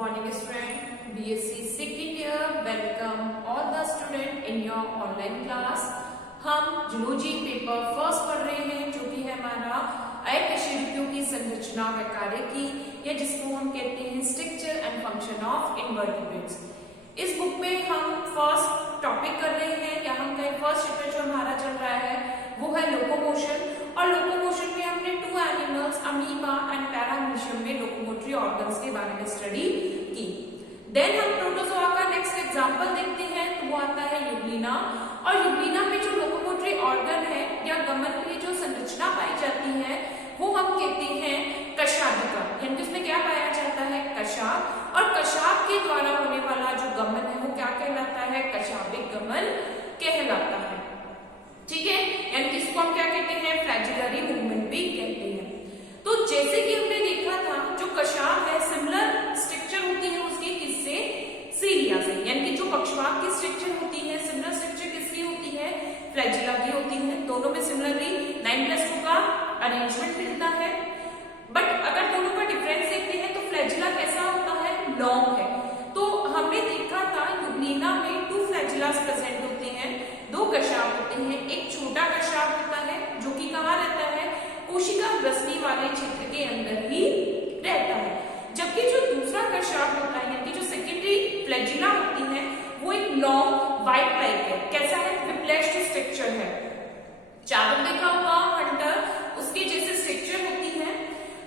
morning student, BSc second year. Welcome all the student in your online class. हम zoology paper first पढ़ रहे हैं जो कि है हमारा अकशेरुकियों की संरचना व कार्य की, या जिसको हम कहते हैं structure and function of invertebrates. इस बुक में हम फर्स्ट टॉपिक कर रहे हैं, या हम कहें फर्स्ट चैप्टर जो हमारा चल रहा है वो है लोकोमोशन। और लोकोमोशन में हमने two animals amoeba and paramecium में लोकोमोटरी ऑर्गन्स के बारे में स्टडी की। देन हम प्रोटोजोआ का नेक्स्ट एग्जांपल देखते हैं, तो वो आता है यूग्लिना। और यूग्लिना में जो लोकोमोटरी ऑर्गन है या गमन की जो संरचना पाई जाती है वो हम कहते हैं कशाभिका, यानी उसमें क्या पाया जाता है कशाभ। और कशाभ के द्वारा होने वाला जो गमन है वो क्या कहलाता है, कशाभिक गमन कहलाता है। ठीक है, यानी इसको हम क्या कहते हैं, फ्लैजिलरी मूवमेंट भी कहते हैं। तो जैसे कि हमने देखा था जो कशाभ है सिमिलर स्ट्रक्चर होती है उसकी किससे, सीलिया से, यानी कि जो पक्षवात की स्ट्रक्चर होती है सिमिलर स्ट्रक्चर किसकी होती है, फ्लैजिला की होती है। दोनों में सिमिलरली 9+2 का अरेंजमेंट मिलता है। बट अगर दोनों का डिफरेंस देखते हैं तो फ्लैजिला कैसा होता है, लॉन्ग है। तो हमने देखा था यूग्लिना में 2 फ्लैजिलास प्रेजेंट होते हैं, 2 कशाभ होते हैं। एक छोटा कशाभ होता है जो कि कहाँ रहता है, कोशिका ग्रसनी वाले क्षेत्र के अंदर ही रहता है। जबकि जो दूसरा कशाभ होता है यानी जो सेकेंडरी फ्लैजिला होती है वो एक लॉन्ग वाइट टाइप है। कैसा है, विप्लेश्ड स्ट्रक्चर है। चावल देखा होगा हंटर, उसके जैसे स्ट्रक्चर होती है।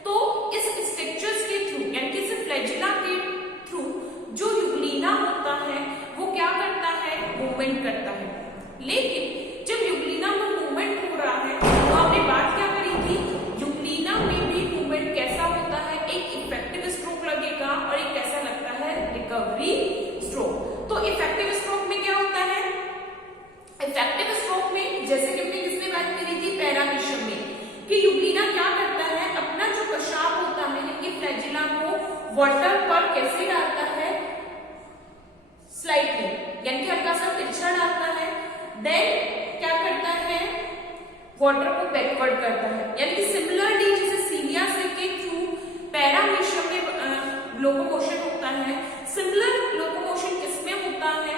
तो इस स्ट्रक्चर्स के थ्रू यानी कि इस फ्लैजिला के थ्रू जो यूग्लिना होता है वो क्या करता है, मूवमेंट करता है। लेकिन जब यूग्लिना में मूवमेंट हो रहा है तो हमने बात क्या करी थी, यूग्लिना में भी मूवमेंट कैसा होता है, एक इफेक्टिव स्ट्रोक लगेगा और एक कैसा लगता है, रिकवरी स्ट्रोक। तो इफेक्टिव स्ट्रोक में क्या होता है, इफेक्टिव स्ट्रोक में जैसे कि हमने किसने बात करी थी, पैरामीशियम में, कि यूग्लिना क्या करता है, अपना जो कशाभ होता है यानी फ्लैजिला को वाटर पर कैसे डालता है, स्लाइटली, यानी कि हल्का सा तिरछा डालता है। देन क्या करता है, वाटर को बैकवर्ड करता है। यानी कि सिमिलरली जैसे सीलिया से के थ्रू पैरामीशियम में लोकोमोशन होता है, सिमिलर लोकोमोशन किसमें होता है,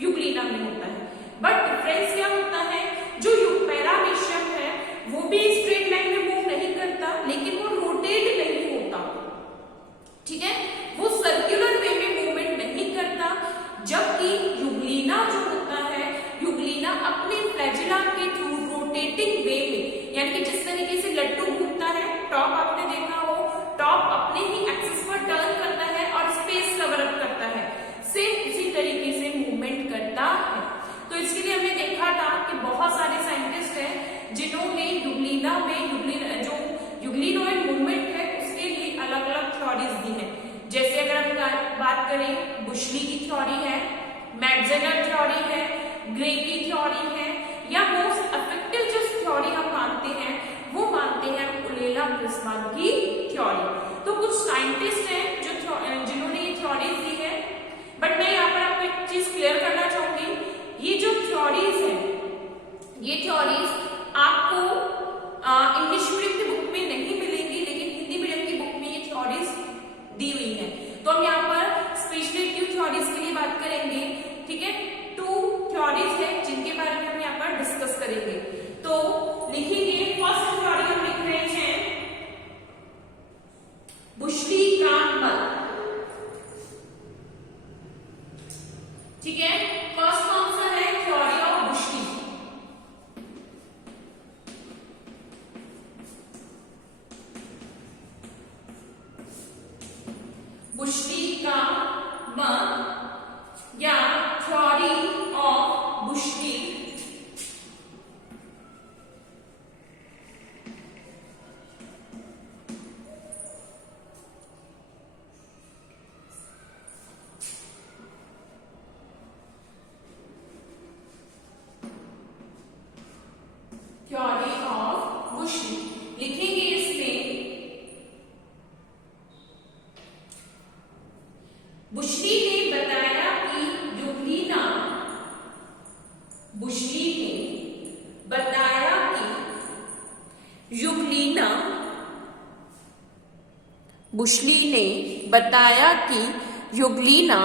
यूग्लिना में होता है। बट डिफरेंस क्या होता है, जो पैरामीशियम है वो भी स्ट्रेट लाइन में मूव नहीं करता, लेकिन वो रोटेट नहीं होता। ठीक है, वो सर्कुलर वे में मूवमेंट नहीं करता। जबकि यूग्लिना जो होता है, यूग्लिना अपने फ्लैजिला के थ्रू रोटेटिंग वे में, यानी कि जिस तरीके से लट्टू घूमता है, टॉप आपने देखा हो, टॉप अपने ही एक्सिस पर टर्न करता है और स्पेस कवर अप करता है, सेम उसी तरीके से मूवमेंट करता है। तो इसके लिए हमने देखा था कि बहुत सारे साइंटिस्ट हैं जिन्होंने यूग्लिना में जो यूग्लिनोइड मूवमेंट है उसके लिए अलग अलग थ्योरीज दी है। जैसे अगर हम बात करें, बुशली की थ्योरी है, मैटजेलर थ्योरी है, ग्रे की थ्योरी है, या मोस्ट इफेक्टिव जो थ्योरी हम मानते हैं वो मानते हैं उलेला ब्रिस्मान की थ्योरी। तो कुछ साइंटिस्ट हैं जो जिन्होंने ये थ्योरीज दी है। बट मैं यहाँ पर आपको एक चीज क्लियर करना चाहूंगी, ये जो थ्योरीज है ये थ्योरीज आपको इंग्लिश मीडियम की बुक में नहीं मिलेंगी, लेकिन हिंदी मीडियम की बुक में ये थ्योरीज दी हुई है। तो हम यहाँ पर स्पेशली 2 थ्योरीज के लिए बात करेंगे। ठीक है, 2 थ्योरीज है जिनके बारे में हम यहाँ पर डिस्कस करेंगे। तो लिखेंगे, फर्स्ट थ्योरी हम लिख रहे हैं बुशली का मत। ठीक है, फर्स्ट कौन सा है, थ्योरी ऑफ बुशली। बुशली का मत या थ्योरी ऑफ बुशली लिखेंगे इसमें, बुशली ने बताया कि यूग्लिना, बुशली ने बताया कि यूग्लिना बुशली ने बताया कि यूग्लिना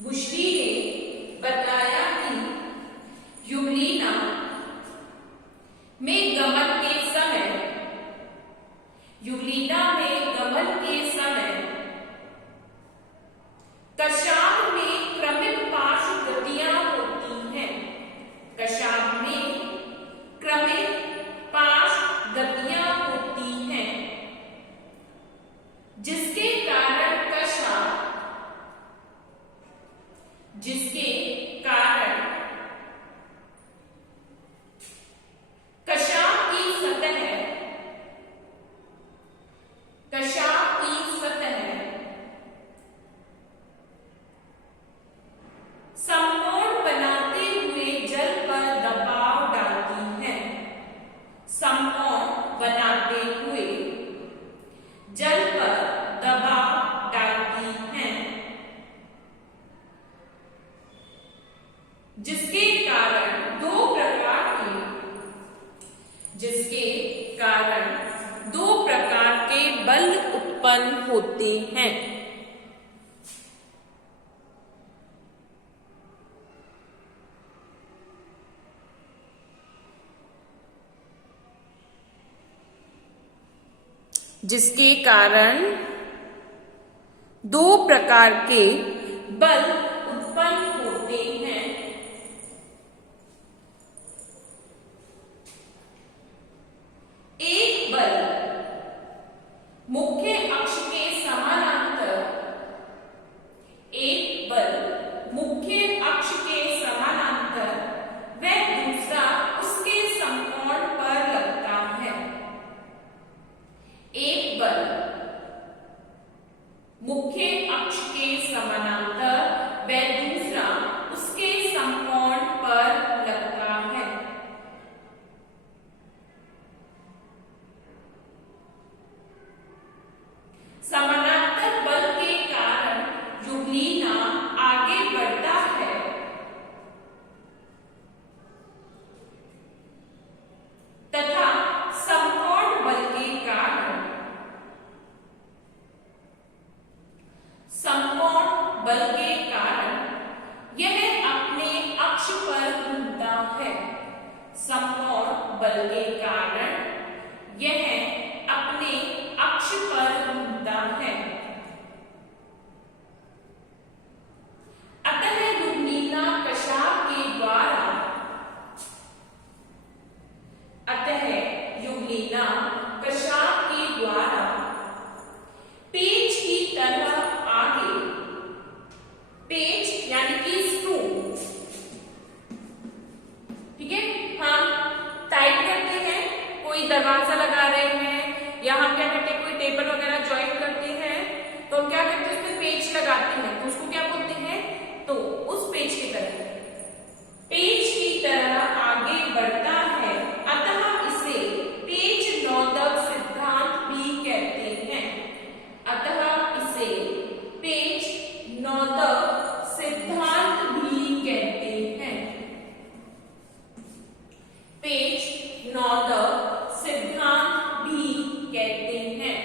बुशली ने बताया कि यूग्लिना में गमन के समय कशाप में क्रमिक पार्श्व गतियां होती हैं। कशाप में क्रमिक पार्श्व गतियां होती हैं, जिसके कारण कशाप की सतह समकोण बनाते हुए जल पर दबाव डालती है। समकोण बनाते हुए जल पर दबाव डालती हैं, जिसके कारण दो प्रकार के बल उत्पन्न होते हैं। जिसके कारण दो प्रकार के बल उत्पन्न होते हैं। एक बल मुख्य अक्ष के समानांतर, व दूसरा उसके समकोण पर लगता है। एक बल मुख्य अक्ष के समानांतर व दूसरा उसके समकोण पर लगता है। समानांतर बल के कारण यूग्लिना आगे बढ़ता है तथा समकोण बल के कारण यह अपने अक्ष पर घूमता है। समकोण बल के कारण यह अपने अक्ष पर घूमता है। अतः यूग्लिना कशाप के द्वारा पेच की तरह आगे, पेच यानी कि स्क्रू, ठीक है, हम टाइट करते हैं, कोई दरवाजा लगा रहे हैं या हम क्या करते हैं, कोई टेबल वगैरह ज्वाइन करते हैं, तो हम क्या करते हैं, उसमें पेच लगाते हैं, तो उसको क्या बोलते हैं, तो उस पेच की तरह आगे बढ़ता है, अतः इसे पेच नोदक सिद्धांत भी कहते हैं। पेच नोदक सिद्धांत भी कहते हैं।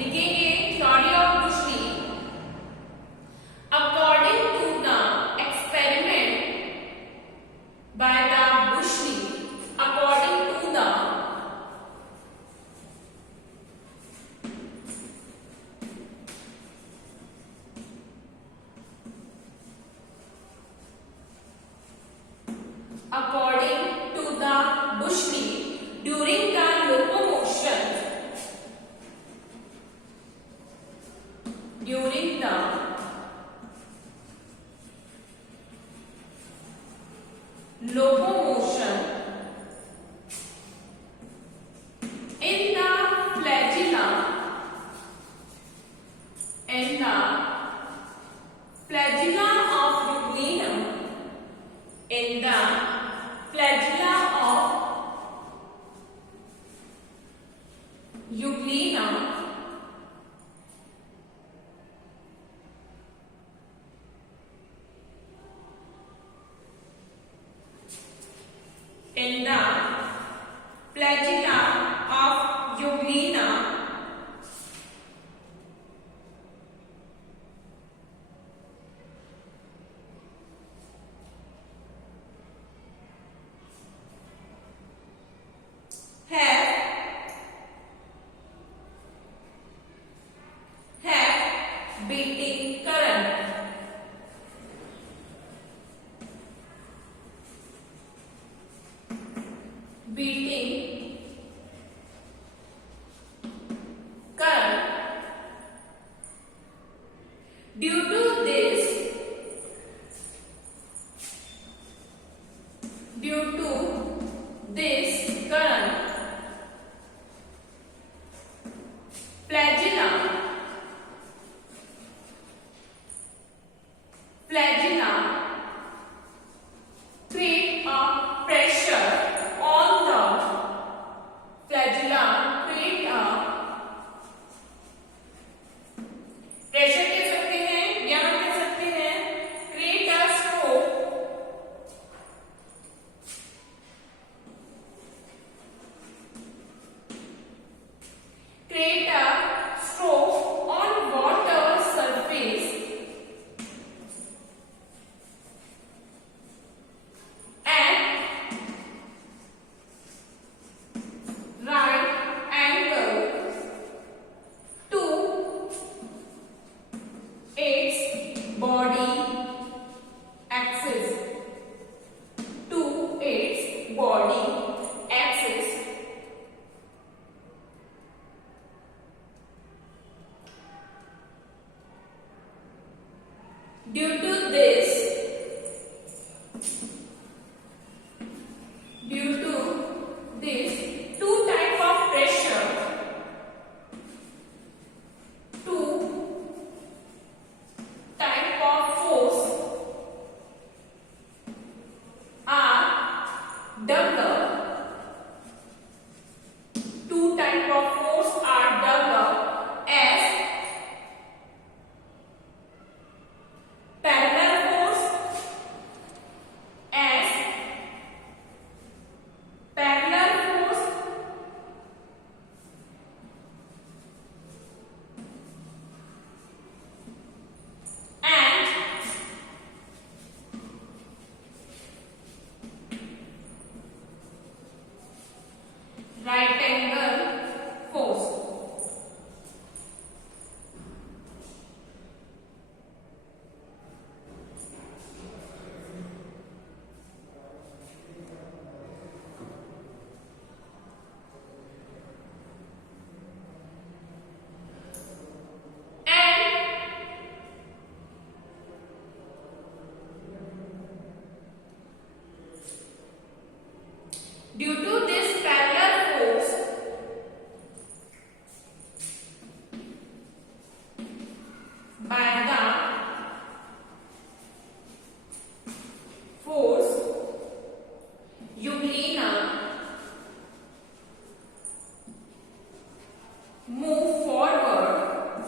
लिखेंगे theory of Butschli. According to the experiment by the Butschli, according to the Butschli locomotion in the flagella of Euglena, in the flagella of Euglena, in the flagella of Euglena, have beating current, beating current. Due to this current, flagella create a pressure on the flagella, create a pressure कह सकते हैं या हम कह सकते हैं create a stroke, create a stroke on water surface at right angle to its body axis, to its body axis. Due to this two type of pressure, two type of force are developed. Two type of force are developed as parallel force, and right angle force. Due to this parallel force, by the force, Euglena move forward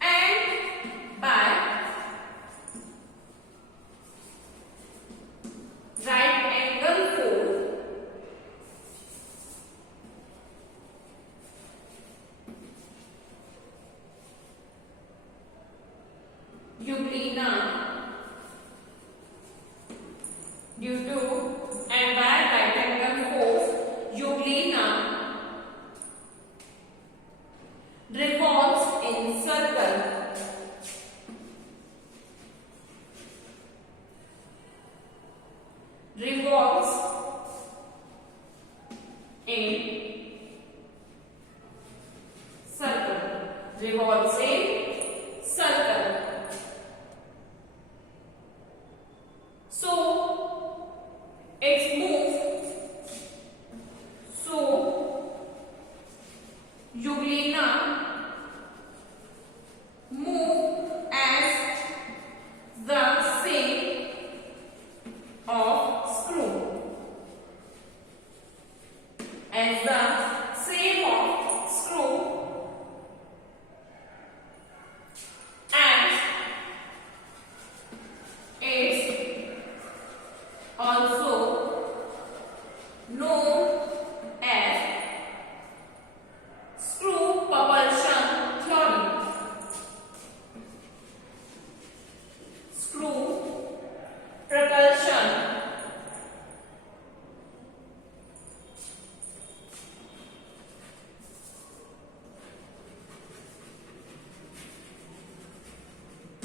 and by right angle force, Euglena, due to and by right angle force, Euglena revolves in circle. Revolves in circle. Revolves in circle.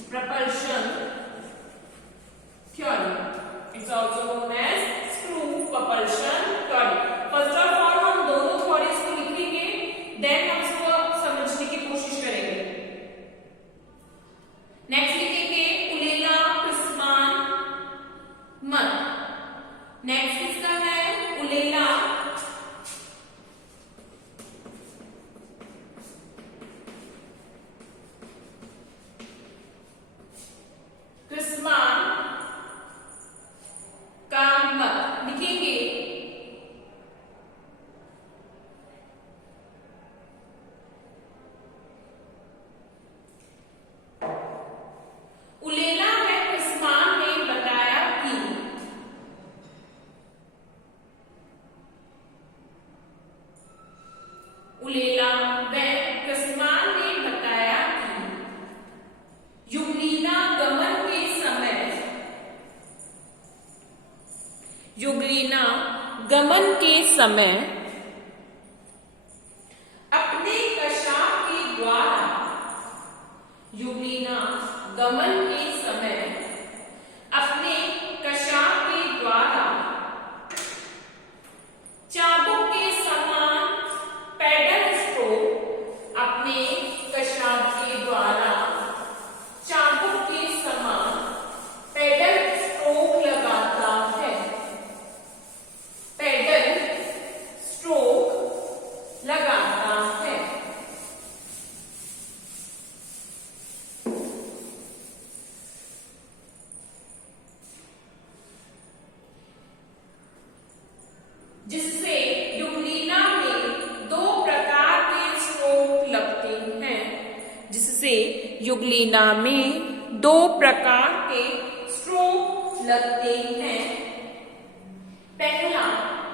propulsion theory. It's also known as screw propulsion theory. First of all हम दोनों theories को लिखेंगे, then हम इसको समझने की कोशिश करेंगे. नेक्स्ट लिखेंगे उलेला कृष्मान मत. नेक्स्ट इसका है उलेला कृष्मान का मत. लिखेंगे उलेला है कृष्मान ने बताया कि उलेला व कृष्मान ने बताया कि युगलीना गमन के समय युगलीना गमन के समय अपने कशाप के द्वारा युगलीना गमन के समय अपने कशाप के द्वारा चाबुक के समान पैडल स्ट्रोक अपने कशाप के द्वारा चाबुक के समान पैडल स्ट्रोक लगाता है. पैडल स्ट्रोक लगाता है. जिससे युगलीना में दो प्रकार के स्ट्रोक लगते हैं. जिससे युगलीना में दो प्रकार के स्ट्रोक लगते हैं. पहला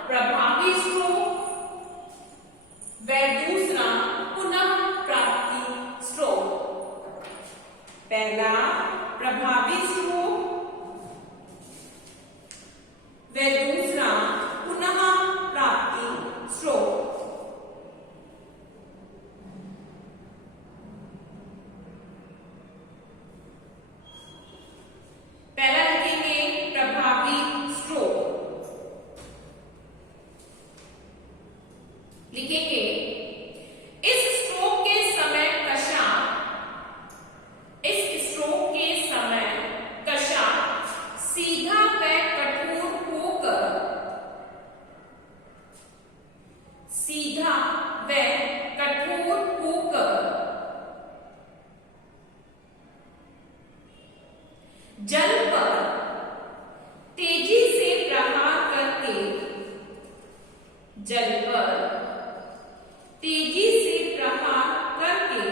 प्रभावी स्ट्रोक व दूसरा पुनः प्राप्ति स्ट्रोक. पहला प्रभावी स्ट्रोक व दूसरा पुनः प्राप्ति स्ट्रोक. पहला लिखेंगे प्रभावी स्ट्रोक. लिखेंगे इस स्ट्रोक के समय सीधा व कठोर होकर सीधा व कठोर होकर जल पर तेजी से प्रहार करके जल पर तेजी से प्रहार करके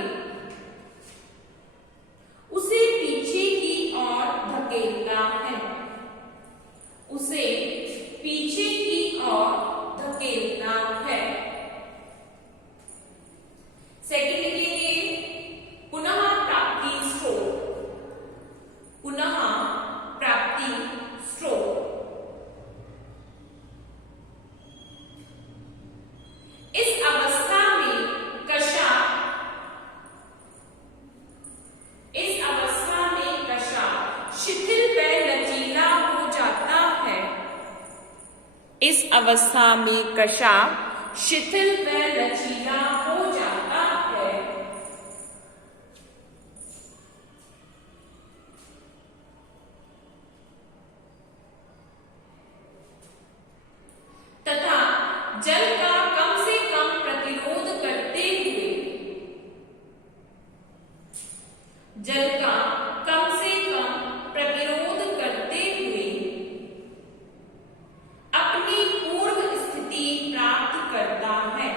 उसे पीछे की ओर धकेलता है. उसे पीछे की ओर धकेलता है. सेकंड लिखेंगे पुनः प्राप्ति स्ट्रोक. पुनः प्राप्ति स्ट्रोक. इस अवस्था में कशाप शिथिल व लचीला हो जाता है. इस अवस्था में कशाप शिथिल व लचीला हो जाता है. तथा जल का कम से कम प्रतिरोध करते हुए जल का कम से कम प्रतिरोध करते हुए अपनी पूर्व स्थिति प्राप्त करता है.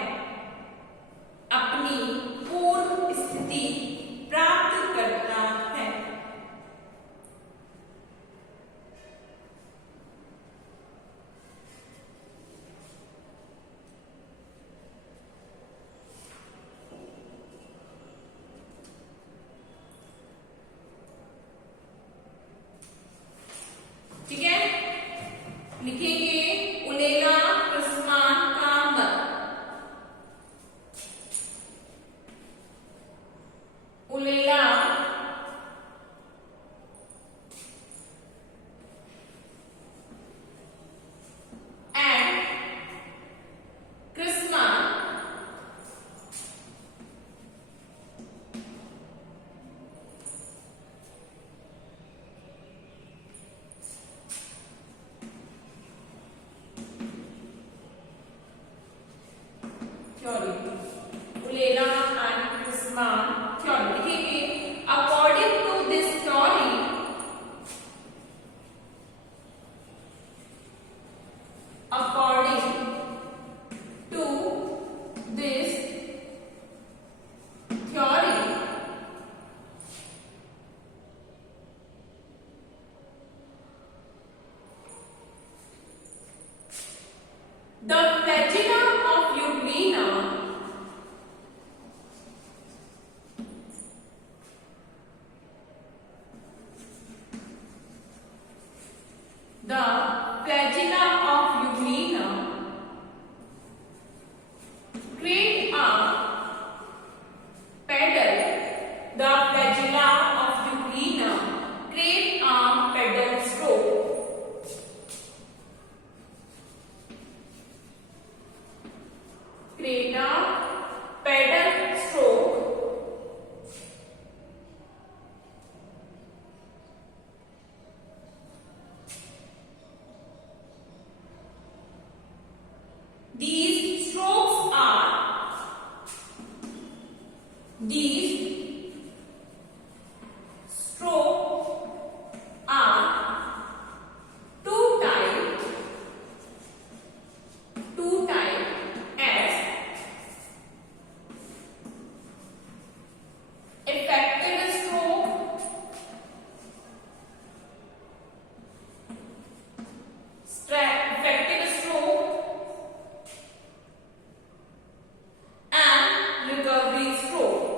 The flagella of Euglena create a pedal. The flagella of Euglena create a pedal stroke. Create a pedal stroke. These strokes are two type as effective stroke, effective stroke and recovery stroke.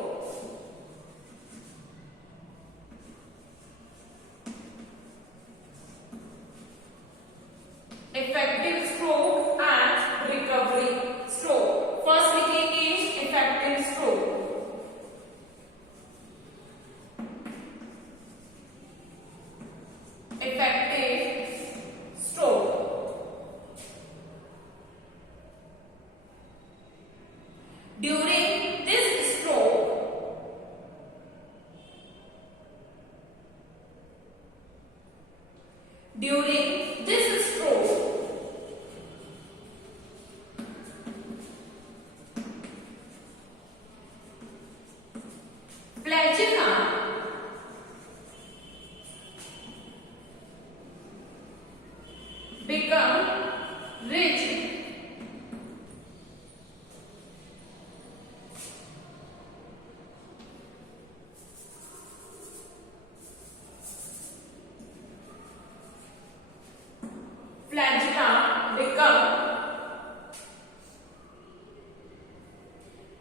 Effective stroke and recovery stroke. First लिखेंगे effective stroke. Effective stroke. During this stroke, flagella become rigid. Flagella become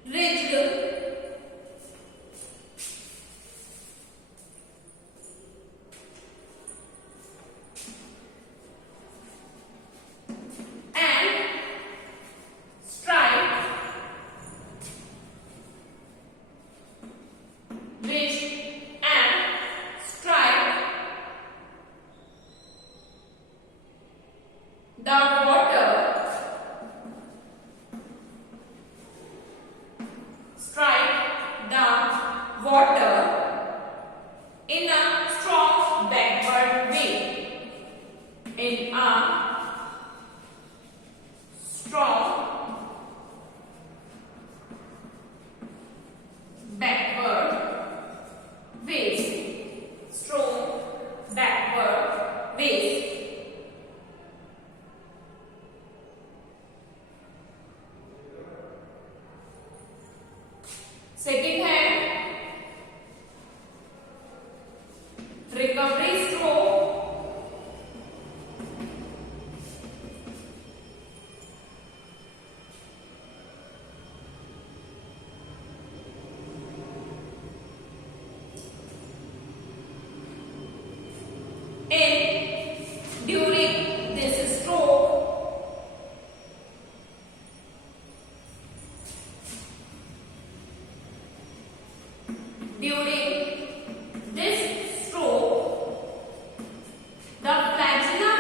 rigid and strike the water, in a strong backward way. In a strong backward ways. Strong backward ways. Second है recovery stroke. During this stroke, the flagella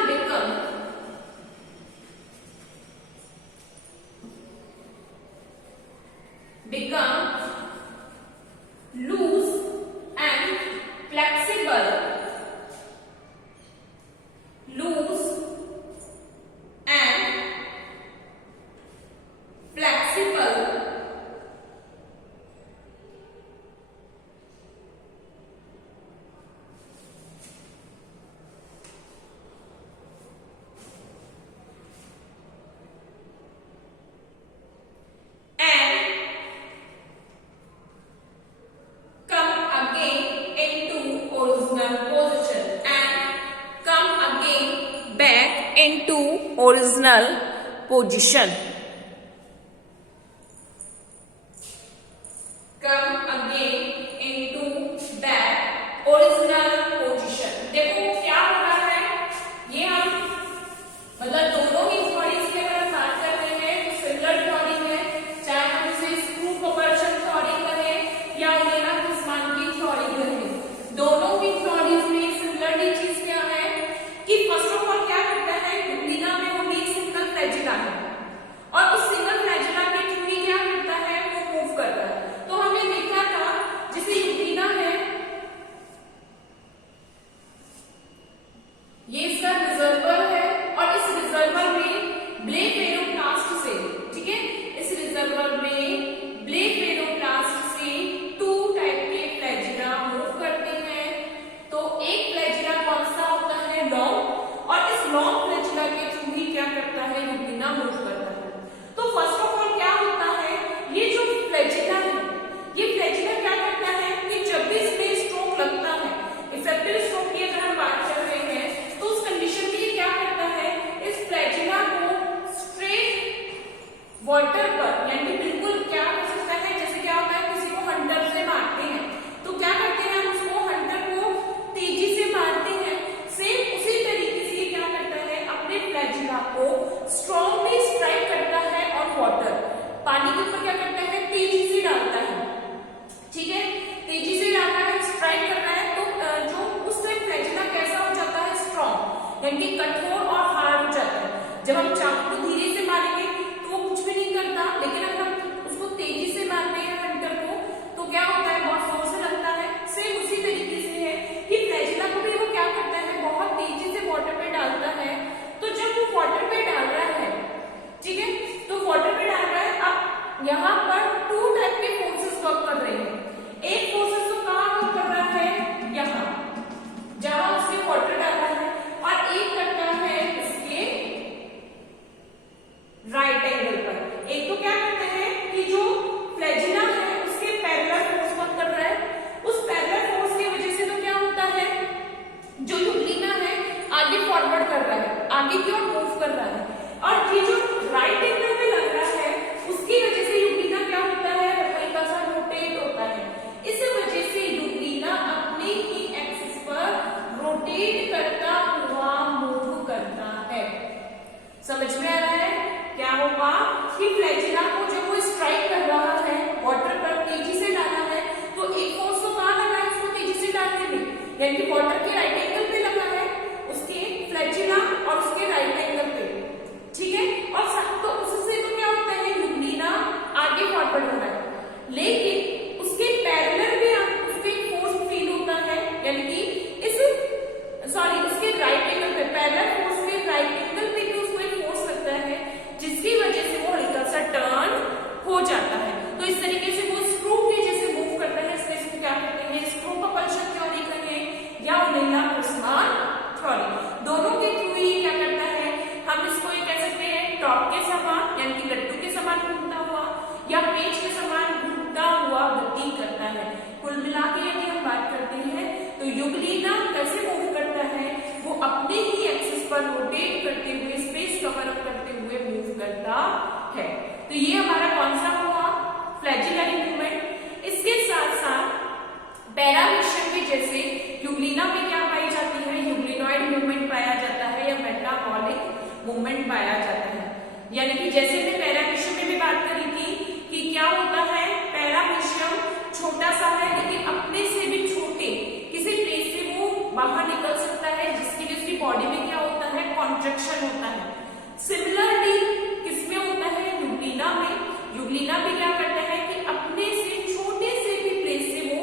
become loose and flexible. Loose and flexible. Into original position. Come again into that original position. देखो क्या हो रहा है, ये हम यानी कि कठोर और हार्ड हो जाता है। जब हम चाकू को धीरे से मारेंगे तो वो कुछ भी नहीं करता, लेकिन अगर हम उसको तेजी से मारते हैं हंटर को तो क्या होता है, बहुत जोर से लगता है। सेम उसी तरीके से है कि फ्लैजिला को भी वो क्या करता है, बहुत तेजी से वाटर पे डालता है। तो जब वो वाटर पे डाल रहा है, ठीक है, तो वाटर पे डाल रहा है, अब यहाँ पर टू टाइप के फोर्सेस वर्क कर रहे हैं। एक फोर्सेस तो कहाँ वर्क कर रहा है, यहाँ जहां उसने वाटर डाला है, और एक करता है उसके राइट एंगल पर। एक तो क्या करते हैं कि जो फ्लैजिला है उसके पैरेलल फोर्स वर्क कर रहा है, उस पैरेलल फोर्स की वजह से तो क्या होता है, जो यूग्लिना है आगे फॉरवर्ड कर रहा है, आगे की ओर मूव कर रहा है, और ये जो राइट एंगल पे लग रहा है उसकी वजह से यूग्लिना क्या होता है, हल्का सा रोटेट होता है। इस वजह से यूग्लिना अपने ही एक्सिस पर रोटेट करता हुआ मूव करता है। समझ में आ रहा है क्या होगा कि फ्लैजिला को जब वो स्ट्राइक कर रहा है वाटर पर, तेजी से डाला है, तो एक फोर्स तो कहां लगा है उसको तेजी से डालने में, यानी कि वाटर के राइट एंगल पे लगा है, उसके फ्लैजिला और उसके राइट एंगल पे, ठीक है। और तो उससे तो क्या होता है, यूग्लिना आगे फॉरवर्ड हो रहा है, लेकिन उसके पैरेलल में उसको एक फोर्स फील होता है, यानी कि उसके राइट एंगल पे, पैरेलल फोर्स के राइट एंगल पे भी उसको एक फोर्स लगता है, जिसकी वजह से वो हल्का सा टर्न हो जाता है। तो इस तरीके से वो स्क्रू के जैसे मूव करता है, इसमें इसको क्या कहते हैं, स्क्रू propulsion थ्योरी कहें या ओनेला-बोल्ट्जमैन थ्योरी, दोनों के थ्रू ही क्या करता है, हम इसको ये कह सकते हैं टॉप के समान, यानी कि लट्टू के समान घूमता हुआ या पेच के समान घूमता हुआ गति करता है। कुल मिला के यदि हम बात करते हैं तो यूग्लिना कैसे मूव करता है, वो अपने ही एक्सिस पर रोटेट करते हुए, स्पेस कवर अप करते हुए मूव करता है। तो ये हमारा कौन सा हुआ, फ्लैजिलरी मूवमेंट। इसके साथ साथ पैरामीशियम में जैसे यूग्लिना में क्या पाई जाती है, यूग्लिनॉइड मूवमेंट पाया जाता है या मेटाबॉलिक मूवमेंट पाया जाता है। यानी कि जैसे मैं पैरामीशियम में भी बात करी थी कि क्या होता है, पैरामीशियम छोटा सा है लेकिन अपने से भी छोटे किसी प्लेस से वो बाहर निकल सकता है, जिसके लिए उसकी बॉडी में क्या होता है, कॉन्ट्रैक्शन होता है। सिमिलरली किसमें होता है, यूग्लिना में। यूग्लिना भी क्या करता है कि अपने से छोटे से भी प्लेस से वो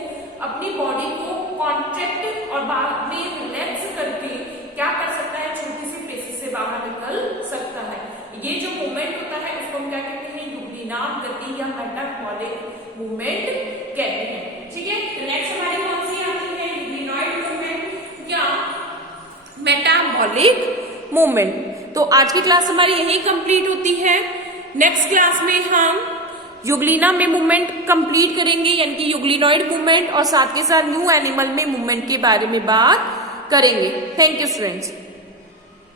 अपनी बॉडी को कॉन्ट्रैक्ट और बाद में रिलैक्स करके क्या कर सकता है, छोटी सी प्लेस से बाहर निकल सकता है। ये जो मूवमेंट होता है उसको हम क्या कहते हैं, यूग्लिना गति या मेटाबॉलिक मूवमेंट कहते हैं, ठीक है। तो नेक्स्ट हमारी कौन सी आती है, यूग्लिनॉइड मूवमेंट या मेटाबॉलिक मूवमेंट। तो आज की क्लास हमारी यही कंप्लीट होती है। नेक्स्ट क्लास में हम यूग्लिना में मूवमेंट कंप्लीट करेंगे, यानी कि यूग्लिनॉइड मूवमेंट, और साथ के साथ न्यू एनिमल में मूवमेंट के बारे में बात करेंगे। Thank you students.